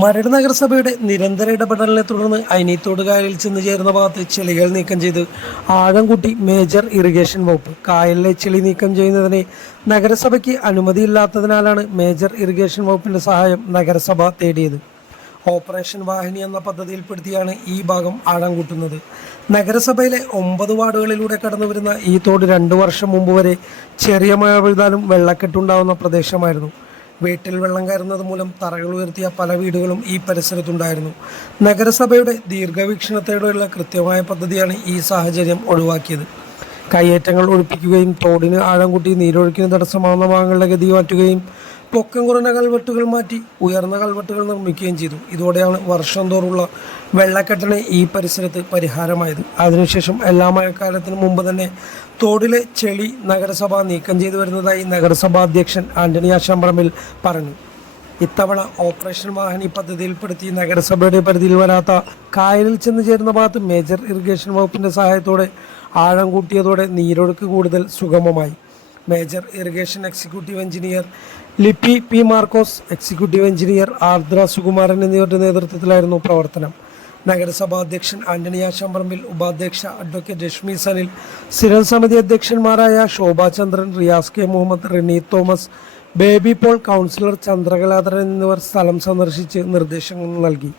മരട് നഗരസഭയുടെ നിരന്തര ഇടപെടലിനെ തുടർന്ന് അയിനീത്തോട് കായലിൽ ചെന്ന് ചേരുന്ന ഭാഗത്ത് ചെളികൾ നീക്കം ചെയ്ത് ആഴം കൂട്ടി മേജർ ഇറിഗേഷൻ വകുപ്പ് കായലിലെ ചെളി നീക്കം ചെയ്യുന്നതിന് നഗരസഭയ്ക്ക് അനുമതിയില്ലാത്തതിനാലാണ് മേജർ ഇറിഗേഷൻ വകുപ്പിന്റെ സഹായം നഗരസഭ തേടിയത്. ഓപ്പറേഷൻ വാഹിനി എന്ന പദ്ധതിയിൽപ്പെടുത്തിയാണ് ഈ ഭാഗം ആഴം കൂട്ടുന്നത് നഗരസഭയിലെ ഒമ്പത് വാർഡുകളിലൂടെ കടന്നു വരുന്ന ഈ തോട് രണ്ടു വർഷം മുമ്പ് വരെ ചെറിയ മഴ പെയ്താലും വെള്ളക്കെട്ടുണ്ടാവുന്ന പ്രദേശമായിരുന്നു. വീട്ടിൽ വെള്ളം കയറുന്നത് മൂലം തറകൾ ഉയർത്തിയ പല വീടുകളും ഈ പരിസരത്തുണ്ടായിരുന്നു. നഗരസഭയുടെ ദീർഘവീക്ഷണത്തോടെയുള്ള കൃത്യമായ പദ്ധതിയാണ് ഈ സാഹചര്യം ഒഴിവാക്കിയത്. കയ്യേറ്റങ്ങൾ ഒഴിപ്പിക്കുകയും തോടിന് ആഴം കൂട്ടി നീരൊഴുക്കിന് തടസ്സമാകുന്ന ഭാഗങ്ങളുടെ ഗതി മാറ്റുകയും പൊക്കം കുറഞ്ഞ കൽവെട്ടുകൾ മാറ്റി ഉയർന്ന കൽവെട്ടുകൾ നിർമ്മിക്കുകയും ചെയ്തു. ഇതോടെയാണ് വർഷം തോറുള്ള വെള്ളക്കെട്ടിന് ഈ പരിസരത്ത് പരിഹാരമായത്. അതിനുശേഷം എല്ലാ മഴക്കാലത്തിനു മുമ്പ് തന്നെ തോടിലെ ചെളി നഗരസഭ നീക്കം ചെയ്തു വരുന്നതായി നഗരസഭാ അധ്യക്ഷൻ ആന്റണി ആശാമ്പറമ്പിൽ പറഞ്ഞു. ഇത്തവണ ഓപ്പറേഷൻ വാഹിനി പദ്ധതിയിൽപ്പെടുത്തി നഗരസഭയുടെ പരിധിയിൽ വരാത്ത കായലിൽ ചെന്ന് ചേരുന്ന ഭാഗത്ത് മേജർ ഇറിഗേഷൻ വകുപ്പിന്റെ സഹായത്തോടെ ആഴം കൂട്ടിയതോടെ നീരൊഴുക്ക് കൂടുതൽ സുഗമമായി. Major irrigation executive engineer Lipi P Markose executive engineer Ardra Sukumaran എന്നിവരുടെ നേതൃത്വത്തിലായിരുന്നു പ്രവർത്തനം. നഗരസഭാ അധ്യക്ഷൻ ആന്റണി ആശാമ്പറമ്പിൽ ഉപാധ്യക്ഷ അഡ്വക്കേറ്റ് രശ്മി സനിൽ സ്ഥിരം സമിതി അധ്യക്ഷന്മാരായ ശോഭാ ചന്ദ്രൻ റിയാസ് കെ മുഹമ്മദ് റിനി തോമസ് ബേബി പോൾ കൗൺസിലർ ചന്ദ്രകലാധരൻ എന്നിവർ സ്ഥലം സന്ദർശിച്ച് നിർദ്ദേശങ്ങൾ നൽകി.